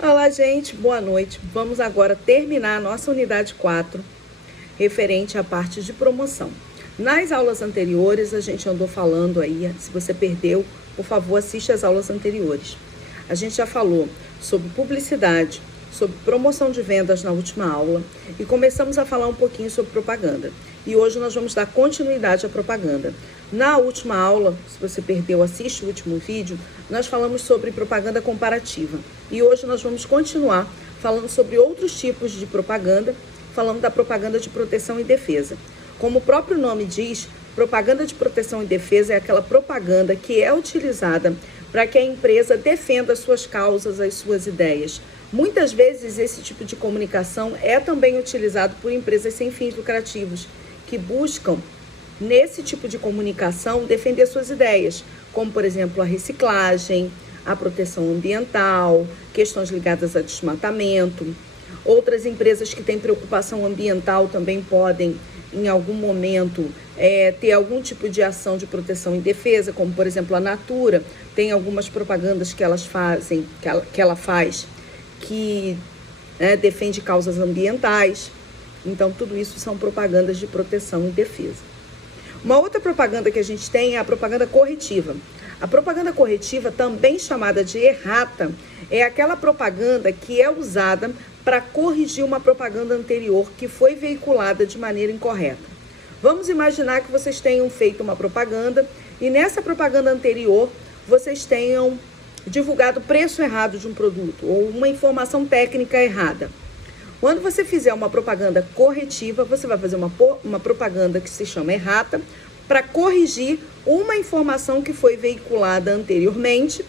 Olá, gente, boa noite. Vamos agora terminar a nossa unidade 4, referente à parte de promoção. Nas aulas anteriores, a gente andou falando aí, se você perdeu, por favor, assiste as aulas anteriores. A gente já falou sobre publicidade, sobre promoção de vendas na última aula e começamos a falar um pouquinho sobre propaganda. E hoje nós vamos dar continuidade à propaganda. Na última aula, se você perdeu, assiste o último vídeo, nós falamos sobre propaganda comparativa. E hoje nós vamos continuar falando sobre outros tipos de propaganda, falando da propaganda de proteção e defesa. Como o próprio nome diz, propaganda de proteção e defesa é aquela propaganda que é utilizada para que a empresa defenda as suas causas, as suas ideias. Muitas vezes esse tipo de comunicação é também utilizado por empresas sem fins lucrativos, que buscam, nesse tipo de comunicação, defender suas ideias, como, por exemplo, a reciclagem, a proteção ambiental, questões ligadas a desmatamento. Outras empresas que têm preocupação ambiental também podem, em algum momento, ter algum tipo de ação de proteção e defesa, como, por exemplo, a Natura tem algumas propagandas que elas fazem, que ela faz, que defende causas ambientais. Então, tudo isso são propagandas de proteção e defesa. Uma outra propaganda que a gente tem é a propaganda corretiva. A propaganda corretiva, também chamada de errata, é aquela propaganda que é usada para corrigir uma propaganda anterior que foi veiculada de maneira incorreta. Vamos imaginar que vocês tenham feito uma propaganda e nessa propaganda anterior vocês tenham divulgado o preço errado de um produto ou uma informação técnica errada. Quando você fizer uma propaganda corretiva, você vai fazer uma propaganda que se chama errata para corrigir uma informação que foi veiculada anteriormente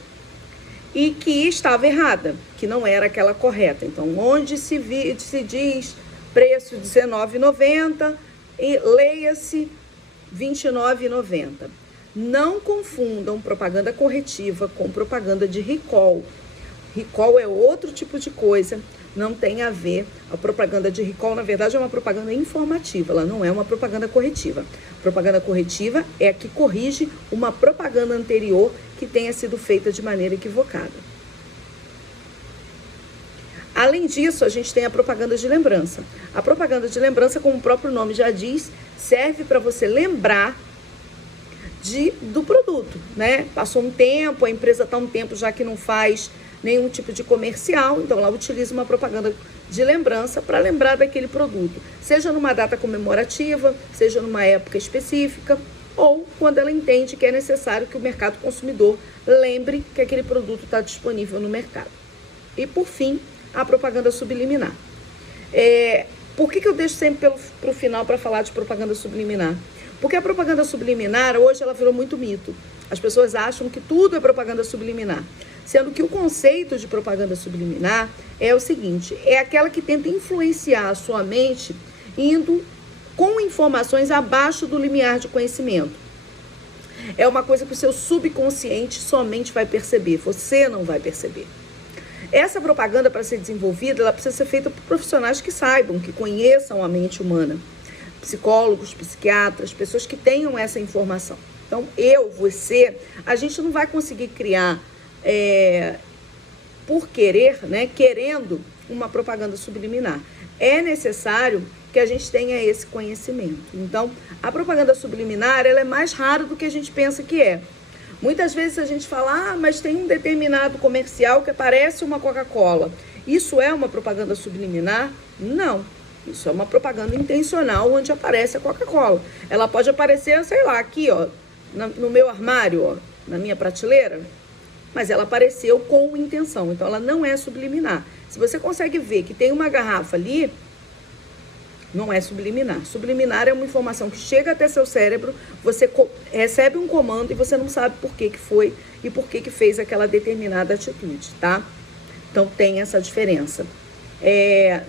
e que estava errada, que não era aquela correta. Então, onde se diz preço R$19,90 e leia-se R$29,90. Não confundam propaganda corretiva com propaganda de recall. Recall é outro tipo de coisa, não tem a ver. A propaganda de recall, na verdade, é uma propaganda informativa, ela não é uma propaganda corretiva. Propaganda corretiva é a que corrige uma propaganda anterior que tenha sido feita de maneira equivocada. Além disso, a gente tem a propaganda de lembrança. A propaganda de lembrança, como o próprio nome já diz, serve para você lembrar do produto, né? Passou um tempo, a empresa está um tempo já que não faz nenhum tipo de comercial, então ela utiliza uma propaganda de lembrança para lembrar daquele produto, seja numa data comemorativa, seja numa época específica, ou quando ela entende que é necessário que o mercado consumidor lembre que aquele produto está disponível no mercado. E, por fim, a propaganda subliminar. Por que eu deixo sempre para o final para falar de propaganda subliminar? Porque a propaganda subliminar, hoje, ela virou muito mito. As pessoas acham que tudo é propaganda subliminar. Sendo que o conceito de propaganda subliminar é o seguinte, é aquela que tenta influenciar a sua mente indo com informações abaixo do limiar de conhecimento. É uma coisa que o seu subconsciente somente vai perceber, você não vai perceber. Essa propaganda, para ser desenvolvida, ela precisa ser feita por profissionais que saibam, que conheçam a mente humana. Psicólogos, psiquiatras, pessoas que tenham essa informação. Então, você, a gente não vai conseguir criar por querer, querendo uma propaganda subliminar. É necessário que a gente tenha esse conhecimento. Então, a propaganda subliminar, ela é mais rara do que a gente pensa que é. Muitas vezes a gente fala, mas tem um determinado comercial que aparece uma Coca-Cola. Isso é uma propaganda subliminar? Não. Isso é uma propaganda intencional onde aparece a Coca-Cola. Ela pode aparecer, sei lá, aqui, ó, no meu armário, ó, na minha prateleira, mas ela apareceu com intenção, então ela não é subliminar. Se você consegue ver que tem uma garrafa ali, não é subliminar. Subliminar é uma informação que chega até seu cérebro, você recebe um comando e você não sabe por que foi e por que fez aquela determinada atitude, tá? Então tem essa diferença.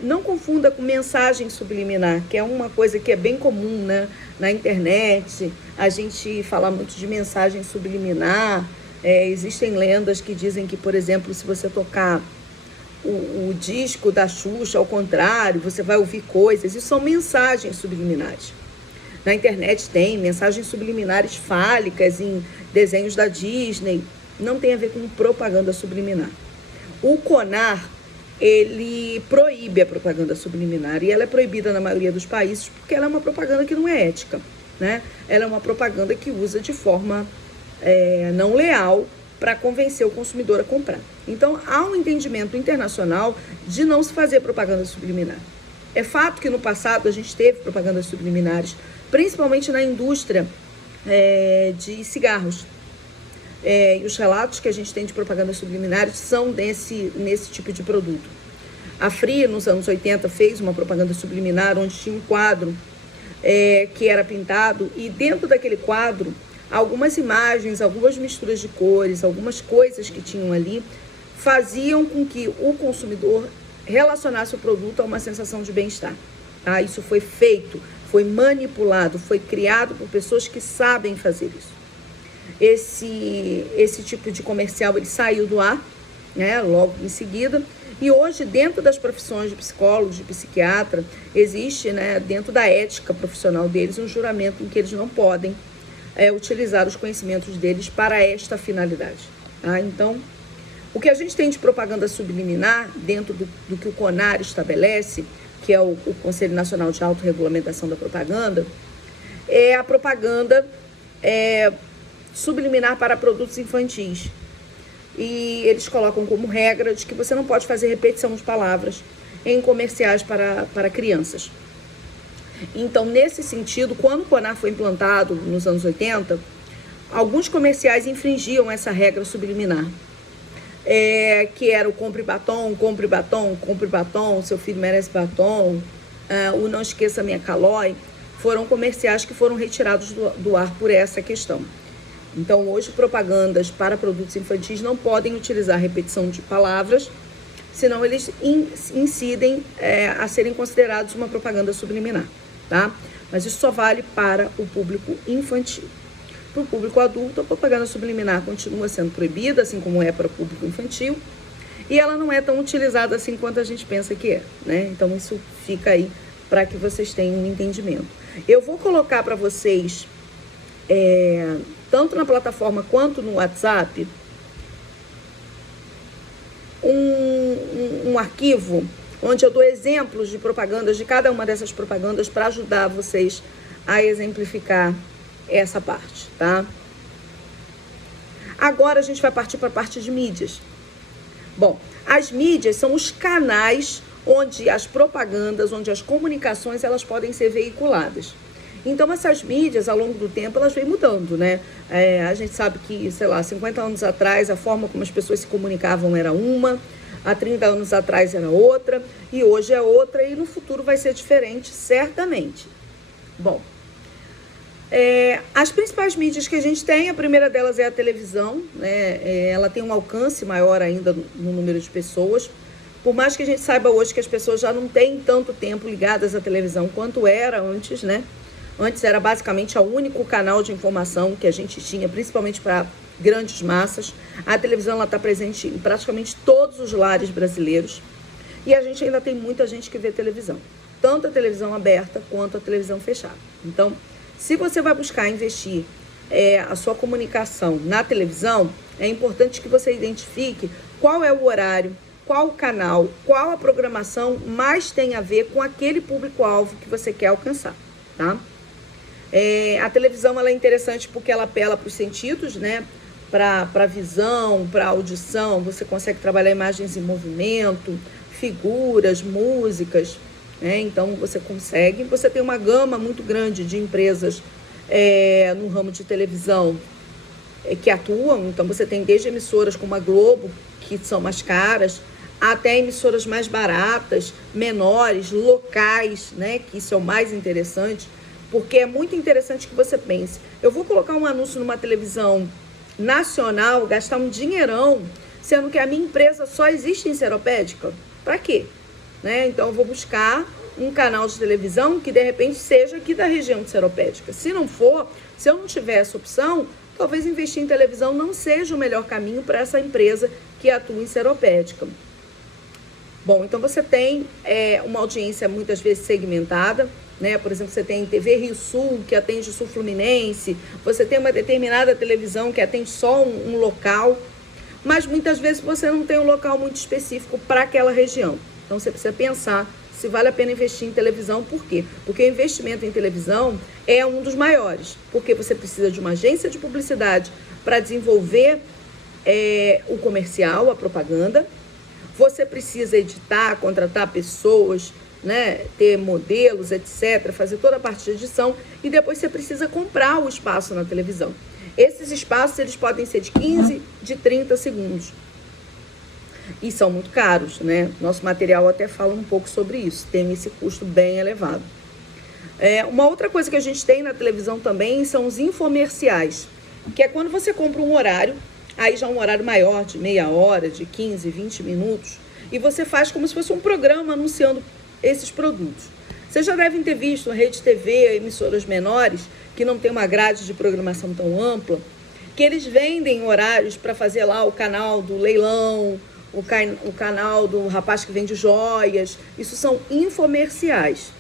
Não confunda com mensagem subliminar, que é uma coisa que é bem comum, né? Na internet, a gente fala muito de mensagem subliminar. Existem lendas que dizem que, por exemplo, se você tocar o disco da Xuxa ao contrário, você vai ouvir coisas. Isso são mensagens subliminares. Na internet tem mensagens subliminares fálicas em desenhos da Disney. Não tem a ver com propaganda subliminar. O CONAR, ele proíbe a propaganda subliminar, e ela é proibida na maioria dos países porque ela é uma propaganda que não é ética, né? Ela é uma propaganda que usa de forma não leal para convencer o consumidor a comprar. Então, há um entendimento internacional de não se fazer propaganda subliminar. É fato que no passado a gente teve propagandas subliminares, principalmente na indústria de cigarros. E os relatos que a gente tem de propagandas subliminares são nesse tipo de produto. A Free, nos anos 80, fez uma propaganda subliminar onde tinha um quadro que era pintado, e dentro daquele quadro, algumas imagens, algumas misturas de cores, algumas coisas que tinham ali, faziam com que o consumidor relacionasse o produto a uma sensação de bem-estar. Tá? Isso foi feito, foi manipulado, foi criado por pessoas que sabem fazer isso. Esse tipo de comercial ele saiu do ar, né, logo em seguida, e hoje dentro das profissões de psicólogo, de psiquiatra, existe, né, dentro da ética profissional deles um juramento em que eles não podem utilizar os conhecimentos deles para esta finalidade. Tá? Então, o que a gente tem de propaganda subliminar dentro do que o CONAR estabelece, que é o Conselho Nacional de Autorregulamentação da Propaganda, é a propaganda subliminar para produtos infantis. E eles colocam como regra de que você não pode fazer repetição de palavras em comerciais para crianças. Então, nesse sentido, quando o CONAR foi implantado nos anos 80, alguns comerciais infringiam essa regra subliminar, que era o compre batom, compre batom, compre batom, seu filho merece batom, o não esqueça minha Calói, foram comerciais que foram retirados do ar por essa questão. Então, hoje, propagandas para produtos infantis não podem utilizar repetição de palavras, senão eles incidem a serem considerados uma propaganda subliminar, tá? Mas isso só vale para o público infantil. Para o público adulto, a propaganda subliminar continua sendo proibida, assim como é para o público infantil, e ela não é tão utilizada assim quanto a gente pensa que é, né? Então, isso fica aí para que vocês tenham um entendimento. Eu vou colocar para vocês, tanto na plataforma quanto no WhatsApp, um arquivo onde eu dou exemplos de propagandas, de cada uma dessas propagandas, para ajudar vocês a exemplificar essa parte, tá? Agora a gente vai partir para a parte de mídias. Bom, as mídias são os canais onde as propagandas, onde as comunicações, elas podem ser veiculadas. Então, essas mídias, ao longo do tempo, elas vêm mudando, né? A gente sabe que, 50 anos atrás, a forma como as pessoas se comunicavam era uma, há 30 anos atrás era outra, e hoje é outra, e no futuro vai ser diferente, certamente. Bom, as principais mídias que a gente tem, a primeira delas é a televisão, né? Ela tem um alcance maior ainda no número de pessoas. Por mais que a gente saiba hoje que as pessoas já não têm tanto tempo ligadas à televisão quanto era antes, né? Antes era basicamente o único canal de informação que a gente tinha, principalmente para grandes massas. A televisão está presente em praticamente todos os lares brasileiros. E a gente ainda tem muita gente que vê televisão. Tanto a televisão aberta quanto a televisão fechada. Então, se você vai buscar investir a sua comunicação na televisão, é importante que você identifique qual é o horário, qual o canal, qual a programação mais tem a ver com aquele público-alvo que você quer alcançar, tá? A televisão ela é interessante porque ela apela para os sentidos, né? Para a visão, para a audição, você consegue trabalhar imagens em movimento, figuras, músicas, né? Então você tem uma gama muito grande de empresas no ramo de televisão que atuam. Então você tem desde emissoras como a Globo, que são mais caras, até emissoras mais baratas, menores, locais, né? Que isso é o mais interessante. Porque é muito interessante que você pense, eu vou colocar um anúncio numa televisão nacional, gastar um dinheirão, sendo que a minha empresa só existe em Seropédica? Para quê? Né? Então, eu vou buscar um canal de televisão que, de repente, seja aqui da região de Seropédica. Se não for, se eu não tiver essa opção, talvez investir em televisão não seja o melhor caminho para essa empresa que atua em Seropédica. Bom, então você tem uma audiência muitas vezes segmentada, né? Por exemplo, você tem TV Rio Sul, que atende o Sul Fluminense, você tem uma determinada televisão que atende só um local, mas muitas vezes você não tem um local muito específico para aquela região. Então você precisa pensar se vale a pena investir em televisão. Por quê? Porque o investimento em televisão é um dos maiores, porque você precisa de uma agência de publicidade para desenvolver o comercial, a propaganda. Você precisa editar, contratar pessoas, né, ter modelos, etc., fazer toda a parte de edição, e depois você precisa comprar o espaço na televisão. Esses espaços, eles podem ser de 15, de 30 segundos. E são muito caros, né? Nosso material até fala um pouco sobre isso, tem esse custo bem elevado. Uma outra coisa que a gente tem na televisão também são os infomerciais, que é quando você compra um horário, aí já é um horário maior, de meia hora, de 15, 20 minutos, e você faz como se fosse um programa anunciando esses produtos. Vocês já devem ter visto na Rede TV, emissoras menores, que não tem uma grade de programação tão ampla, que eles vendem horários para fazer lá o canal do leilão, o canal do rapaz que vende joias. Isso são infomerciais.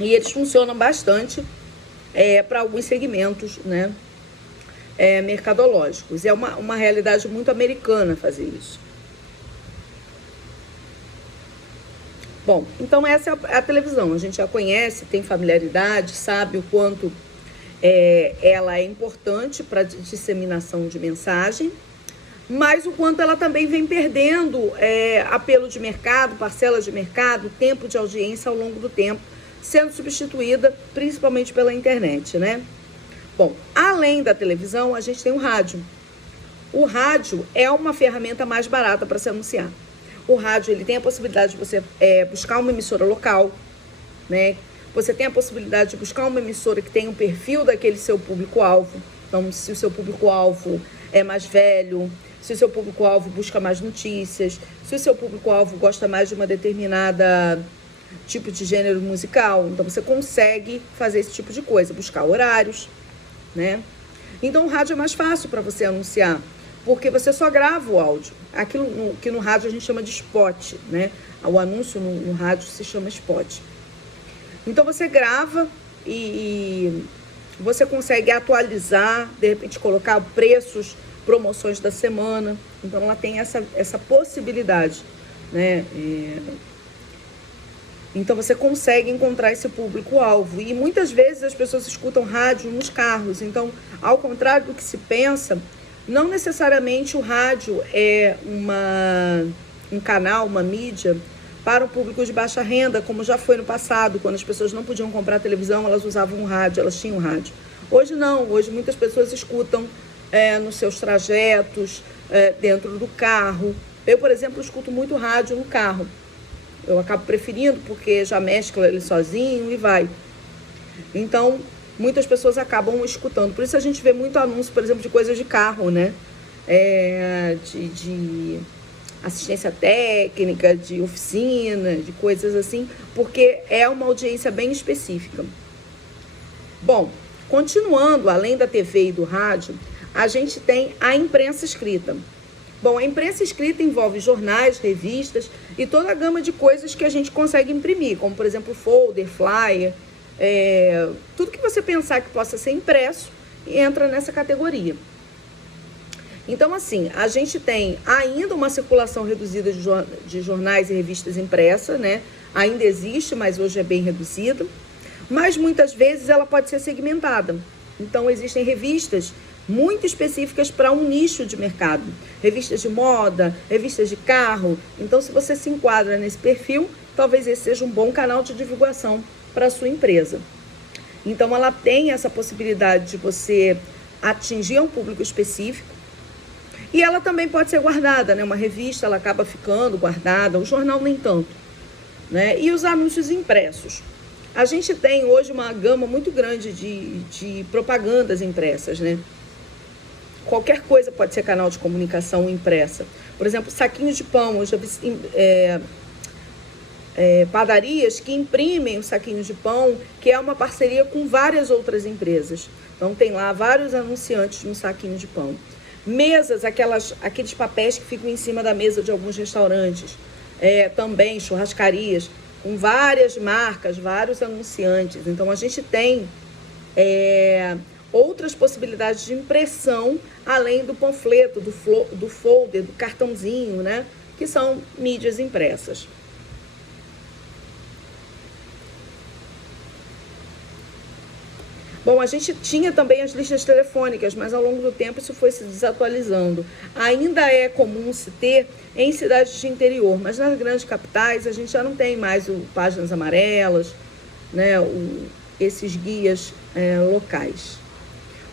E eles funcionam bastante para alguns segmentos, né, mercadológicos. É uma realidade muito americana fazer isso. Bom, então essa é a televisão. A gente já conhece, tem familiaridade, sabe o quanto ela é importante para a disseminação de mensagem, mas o quanto ela também vem perdendo apelo de mercado, parcelas de mercado, tempo de audiência ao longo do tempo, sendo substituída principalmente pela internet, né? Bom, além da televisão, a gente tem o rádio. O rádio é uma ferramenta mais barata para se anunciar. O rádio, ele tem a possibilidade de você buscar uma emissora local, né? Você tem a possibilidade de buscar uma emissora que tenha um perfil daquele seu público-alvo. Então, se o seu público-alvo é mais velho, se o seu público-alvo busca mais notícias, se o seu público-alvo gosta mais de uma determinada tipo de gênero musical, então você consegue fazer esse tipo de coisa, buscar horários, né? Então, o rádio é mais fácil para você anunciar, porque você só grava o áudio. Aquilo que no rádio a gente chama de spot, né? O anúncio no rádio se chama spot. Então você grava e você consegue atualizar, de repente colocar preços, promoções da semana. Então ela tem essa possibilidade, né? Então você consegue encontrar esse público-alvo. E muitas vezes as pessoas escutam rádio nos carros. Então, ao contrário do que se pensa, não necessariamente o rádio é um canal, uma mídia para o público de baixa renda, como já foi no passado, quando as pessoas não podiam comprar televisão, elas usavam o rádio, elas tinham rádio. Hoje não, hoje muitas pessoas escutam nos seus trajetos, dentro do carro. Eu, por exemplo, escuto muito rádio no carro. Eu acabo preferindo porque já mescla ele sozinho e vai. Então, muitas pessoas acabam escutando. Por isso a gente vê muito anúncio, por exemplo, de coisas de carro, né? De assistência técnica, de oficina, de coisas assim, porque é uma audiência bem específica. Bom, continuando, além da TV e do rádio, a gente tem a imprensa escrita. Bom, a imprensa escrita envolve jornais, revistas e toda a gama de coisas que a gente consegue imprimir, como, por exemplo, folder, flyer, tudo que você pensar que possa ser impresso entra nessa categoria. Então, assim, a gente tem ainda uma circulação reduzida de jornais e revistas impressas, né? Ainda existe, mas hoje é bem reduzida. Mas muitas vezes ela pode ser segmentada. Então, existem revistas muito específicas para um nicho de mercado. Revistas de moda, revistas de carro. Então, se você se enquadra nesse perfil, talvez esse seja um bom canal de divulgação para a sua empresa. Então, ela tem essa possibilidade de você atingir um público específico. E ela também pode ser guardada, né? Uma revista, ela acaba ficando guardada, o jornal nem tanto, né? E os anúncios impressos. A gente tem hoje uma gama muito grande de propagandas impressas, né? Qualquer coisa pode ser canal de comunicação impressa. Por exemplo, saquinhos de pão. Eu já vi padarias que imprimem os saquinhos de pão, que é uma parceria com várias outras empresas. Então, tem lá vários anunciantes no saquinho de pão. Mesas, aqueles papéis que ficam em cima da mesa de alguns restaurantes. Também churrascarias, com várias marcas, vários anunciantes. Então, a gente tem outras possibilidades de impressão, além do panfleto, do folder, do cartãozinho, né? Que são mídias impressas. Bom, a gente tinha também as listas telefônicas, mas ao longo do tempo isso foi se desatualizando. Ainda é comum se ter em cidades de interior, mas nas grandes capitais a gente já não tem mais páginas amarelas, né, esses guias locais.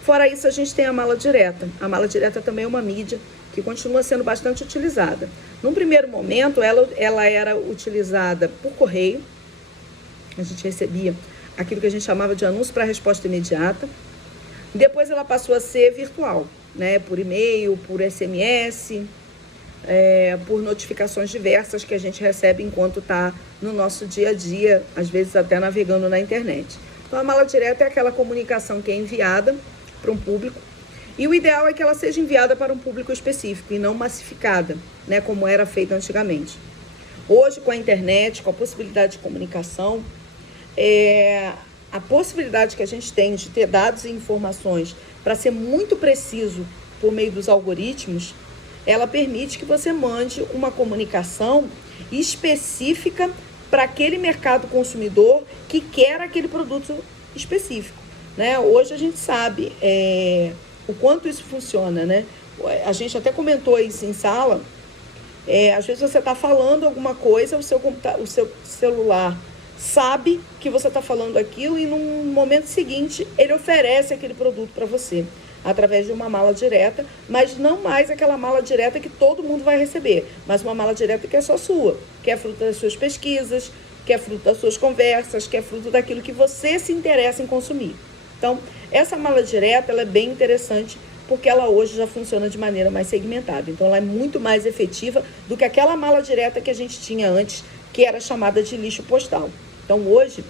Fora isso, a gente tem a mala direta. A mala direta também é uma mídia que continua sendo bastante utilizada. Num primeiro momento, ela era utilizada por correio. A gente recebia aquilo que a gente chamava de anúncio para resposta imediata. Depois ela passou a ser virtual, né? Por e-mail, por SMS, por notificações diversas que a gente recebe enquanto está no nosso dia a dia, às vezes até navegando na internet. Então a mala direta é aquela comunicação que é enviada para um público, e o ideal é que ela seja enviada para um público específico e não massificada, né? Como era feito antigamente. Hoje, com a internet, com a possibilidade de comunicação, a possibilidade que a gente tem de ter dados e informações para ser muito preciso por meio dos algoritmos, ela permite que você mande uma comunicação específica para aquele mercado consumidor que quer aquele produto específico, né? Hoje a gente sabe o quanto isso funciona, né? A gente até comentou isso em sala. Às vezes você está falando alguma coisa, o seu celular sabe que você está falando aquilo e no momento seguinte ele oferece aquele produto para você através de uma mala direta, mas não mais aquela mala direta que todo mundo vai receber, mas uma mala direta que é só sua, que é fruto das suas pesquisas, que é fruto das suas conversas, que é fruto daquilo que você se interessa em consumir. Então, essa mala direta ela é bem interessante porque ela hoje já funciona de maneira mais segmentada. Então, ela é muito mais efetiva do que aquela mala direta que a gente tinha antes, que era chamada de lixo postal. Então, hoje,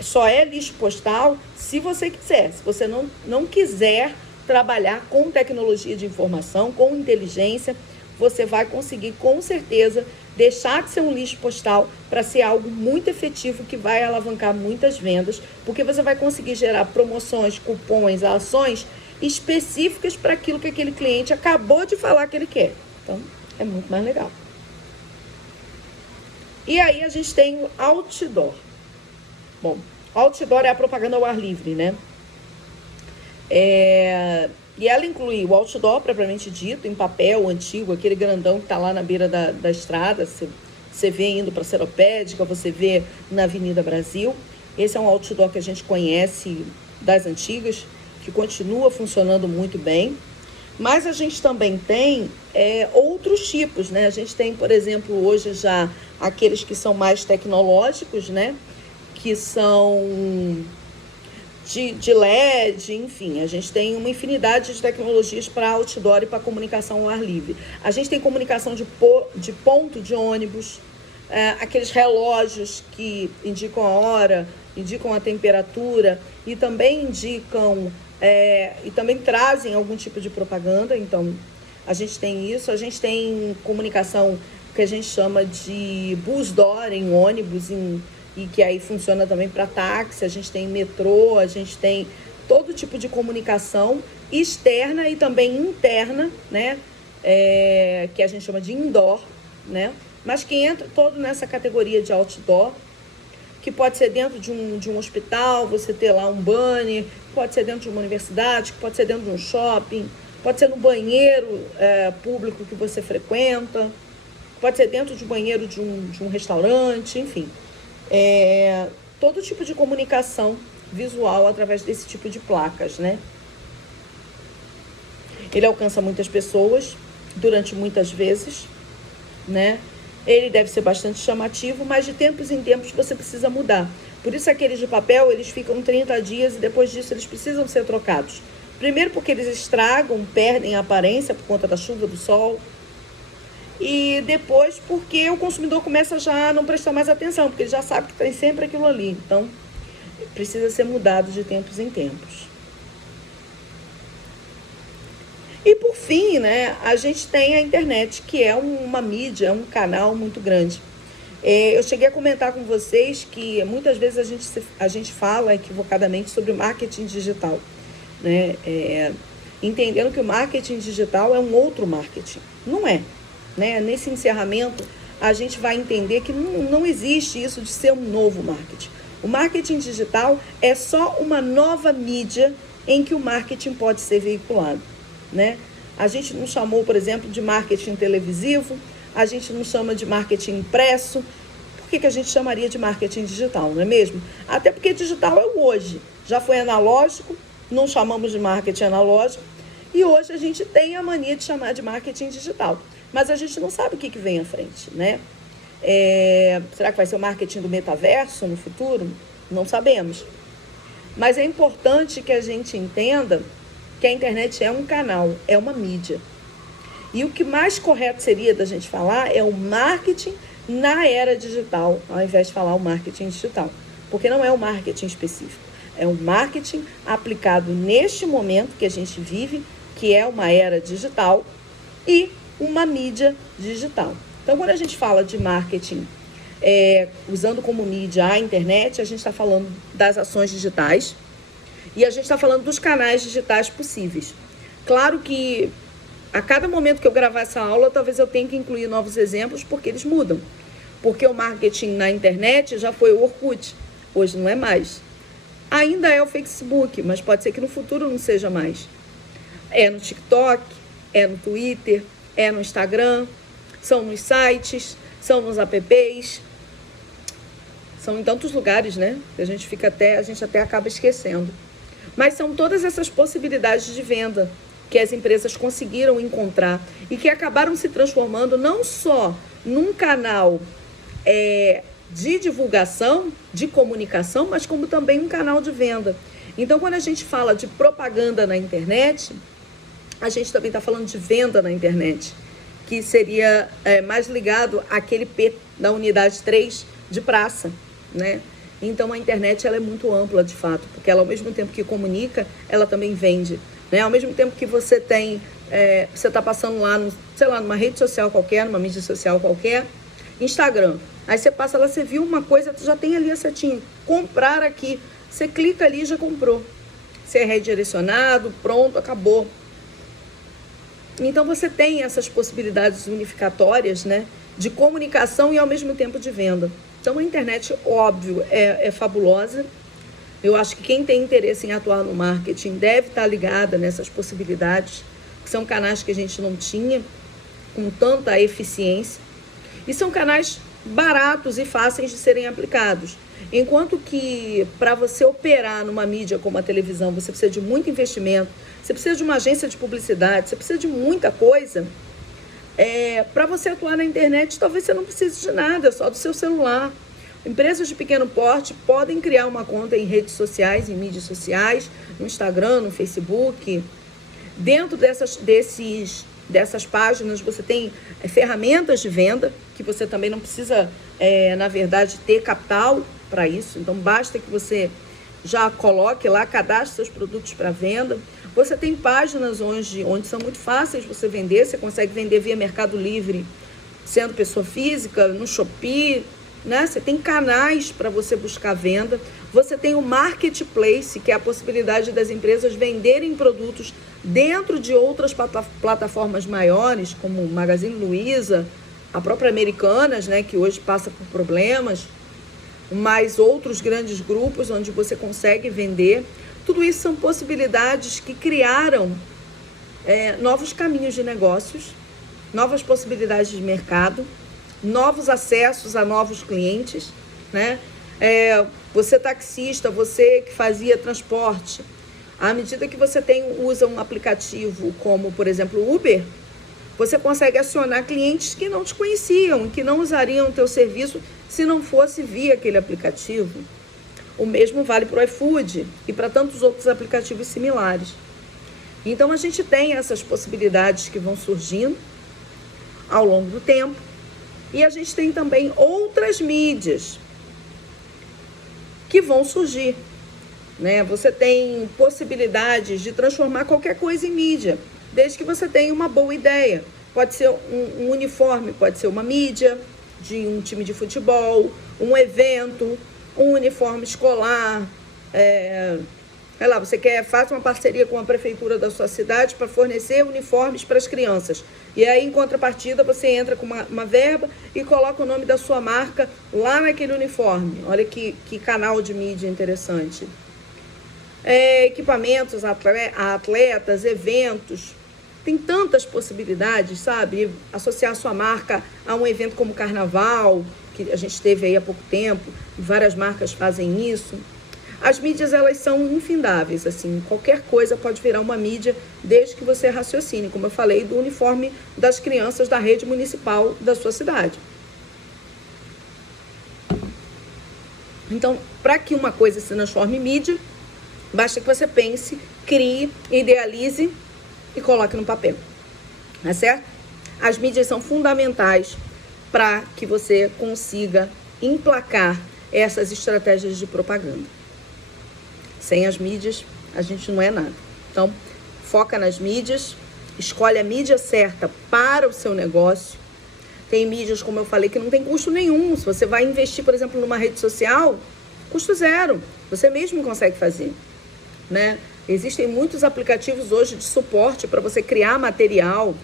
só é lixo postal se você quiser. Se você não quiser trabalhar com tecnologia de informação, com inteligência, você vai conseguir, com certeza, deixar de ser um lixo postal para ser algo muito efetivo que vai alavancar muitas vendas, porque você vai conseguir gerar promoções, cupons, ações específicas para aquilo que aquele cliente acabou de falar que ele quer. Então, é muito mais legal. E aí a gente tem o outdoor. Bom, outdoor é a propaganda ao ar livre, né? E ela inclui o outdoor, propriamente dito, em papel antigo, aquele grandão que está lá na beira da estrada, você vê indo para a Seropédica, você vê na Avenida Brasil. Esse é um outdoor que a gente conhece das antigas, que continua funcionando muito bem. Mas a gente também tem outros tipos, né? A gente tem, por exemplo, hoje já aqueles que são mais tecnológicos, né? Que são de LED, enfim. A gente tem uma infinidade de tecnologias para outdoor e para comunicação ao ar livre. A gente tem comunicação de ponto de ônibus, aqueles relógios que indicam a hora, indicam a temperatura e também indicam... e também trazem algum tipo de propaganda. Então, a gente tem isso. A gente tem comunicação que a gente chama de bus door em ônibus, e que aí funciona também para táxi. A gente tem metrô, a gente tem todo tipo de comunicação externa e também interna, né? Que a gente chama de indoor, né? Mas que entra todo nessa categoria de outdoor, que pode ser dentro de um hospital, você ter lá um banner, pode ser dentro de uma universidade, pode ser dentro de um shopping, pode ser no banheiro público que você frequenta, pode ser dentro de um banheiro de um restaurante, enfim. Todo tipo de comunicação visual através desse tipo de placas, né? Ele alcança muitas pessoas durante muitas vezes, né? Ele deve ser bastante chamativo, mas de tempos em tempos você precisa mudar. Por isso aqueles de papel, eles ficam 30 dias e depois disso eles precisam ser trocados. Primeiro porque eles estragam, perdem a aparência por conta da chuva, do sol. E depois porque o consumidor começa já a não prestar mais atenção, porque ele já sabe que tem sempre aquilo ali. Então, precisa ser mudado de tempos em tempos. E por fim, né, a gente tem a internet, que é uma mídia, é um canal muito grande. Eu cheguei a comentar com vocês que muitas vezes a gente fala equivocadamente sobre marketing digital. né? Entendendo que o marketing digital é um outro marketing. Não é, né? Nesse encerramento, a gente vai entender que não existe isso de ser um novo marketing. O marketing digital é só uma nova mídia em que o marketing pode ser veiculado, né? A gente não chamou, por exemplo, de marketing televisivo, a gente não chama de marketing impresso. Por que a gente chamaria de marketing digital, não é mesmo? Até porque digital é o hoje. Já foi analógico, não chamamos de marketing analógico, e hoje a gente tem a mania de chamar de marketing digital. Mas a gente não sabe o que vem à frente, né? Será que vai ser o marketing do metaverso no futuro? Não sabemos. Mas é importante que a gente entenda que a internet é um canal, é uma mídia. E o que mais correto seria da gente falar é o marketing na era digital, ao invés de falar o marketing digital. Porque não é o marketing específico. É um marketing aplicado neste momento que a gente vive, que é uma era digital e uma mídia digital. Então, quando a gente fala de marketing usando como mídia a internet, a gente está falando das ações digitais e a gente está falando dos canais digitais possíveis. Claro que a cada momento que eu gravar essa aula, talvez eu tenha que incluir novos exemplos, porque eles mudam. Porque o marketing na internet já foi o Orkut, hoje não é mais. Ainda é o Facebook, mas pode ser que no futuro não seja mais. É no TikTok, é no Twitter, é no Instagram, são nos sites, são nos apps, são em tantos lugares, né? Que a gente até acaba esquecendo. Mas são todas essas possibilidades de venda que as empresas conseguiram encontrar e que acabaram se transformando não só num canal de divulgação, de comunicação, mas como também um canal de venda. Então, quando a gente fala de propaganda na internet, a gente também está falando de venda na internet, que seria mais ligado àquele P da unidade 3 de praça, né? Então, a internet ela é muito ampla, de fato, porque ela, ao mesmo tempo que comunica, ela também vende, né? Ao mesmo tempo que você tem, você está passando lá, numa rede social qualquer, numa mídia social qualquer, Instagram. Aí você passa lá, você viu uma coisa, tu já tem ali a setinha, comprar aqui. Você clica ali e já comprou. Você é redirecionado, pronto, acabou. Então você tem essas possibilidades unificatórias, né, de comunicação e ao mesmo tempo de venda. Então a internet, óbvio, é fabulosa. Eu acho que quem tem interesse em atuar no marketing deve estar ligada nessas possibilidades, que são canais que a gente não tinha com tanta eficiência. E são canais baratos e fáceis de serem aplicados. Enquanto que para você operar numa mídia como a televisão, você precisa de muito investimento, você precisa de uma agência de publicidade, você precisa de muita coisa. Para você atuar na internet, talvez você não precise de nada, só do seu celular. Empresas de pequeno porte podem criar uma conta em redes sociais, em mídias sociais, no Instagram, no Facebook. Dentro dessas páginas você tem ferramentas de venda, que você também não precisa, na verdade, ter capital para isso. Então, basta que você já coloque lá, cadastre seus produtos para venda. Você tem páginas onde são muito fáceis você vender. Você consegue vender via Mercado Livre, sendo pessoa física, no Shopee, né? Você tem canais para você buscar venda. Você tem o Marketplace, que é a possibilidade das empresas venderem produtos dentro de outras plataformas maiores, como Magazine Luiza, a própria Americanas, né, que hoje passa por problemas, mas outros grandes grupos onde você consegue vender. Tudo isso são possibilidades que criaram novos caminhos de negócios, novas possibilidades de mercado, novos acessos a novos clientes, né? Você taxista, você que fazia transporte, à medida que você usa um aplicativo como, por exemplo, o Uber, você consegue acionar clientes que não te conheciam, que não usariam o teu serviço se não fosse via aquele aplicativo. O mesmo vale para o iFood e para tantos outros aplicativos similares. Então, a gente tem essas possibilidades que vão surgindo ao longo do tempo. E a gente tem também outras mídias que vão surgir, né? Você tem possibilidades de transformar qualquer coisa em mídia, desde que você tenha uma boa ideia. Pode ser um uniforme, pode ser uma mídia de um time de futebol, um evento, um uniforme escolar. Vai lá, você faça uma parceria com a prefeitura da sua cidade para fornecer uniformes para as crianças. E aí, em contrapartida, você entra com uma verba e coloca o nome da sua marca lá naquele uniforme. Olha que canal de mídia interessante. Equipamentos, atletas, eventos. Tem tantas possibilidades, sabe? Associar sua marca a um evento como Carnaval, que a gente teve aí há pouco tempo. Várias marcas fazem isso. As mídias, elas são infindáveis, assim, qualquer coisa pode virar uma mídia desde que você raciocine, como eu falei, do uniforme das crianças da rede municipal da sua cidade. Então, para que uma coisa se transforme em mídia, basta que você pense, crie, idealize e coloque no papel, tá certo? As mídias são fundamentais para que você consiga emplacar essas estratégias de propaganda. Sem as mídias, a gente não é nada. Então, foca nas mídias, escolhe a mídia certa para o seu negócio. Tem mídias, como eu falei, que não tem custo nenhum. Se você vai investir, por exemplo, numa rede social, custo zero. Você mesmo consegue fazer, né? Existem muitos aplicativos hoje de suporte para você criar material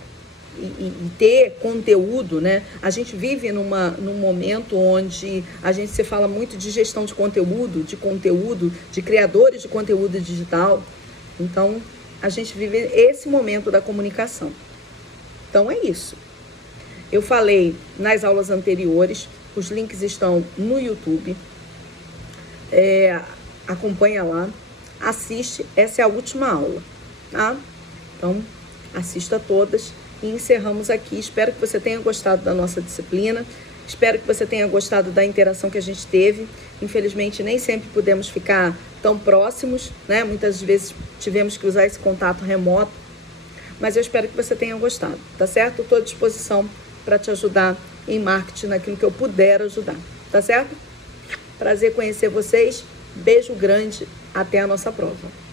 e ter conteúdo, né? A gente vive num momento onde a gente se fala muito de gestão de conteúdo, de criadores de conteúdo digital. Então, a gente vive esse momento da comunicação. Então, é isso. Eu falei nas aulas anteriores, os links estão no YouTube. Acompanha lá, assiste, essa é a última aula, tá? Então, assista todas. E encerramos aqui. Espero que você tenha gostado da nossa disciplina. Espero que você tenha gostado da interação que a gente teve. Infelizmente, nem sempre pudemos ficar tão próximos, né? Muitas vezes tivemos que usar esse contato remoto. Mas eu espero que você tenha gostado, tá certo? Estou à disposição para te ajudar em marketing, naquilo que eu puder ajudar, tá certo? Prazer conhecer vocês. Beijo grande. Até a nossa prova.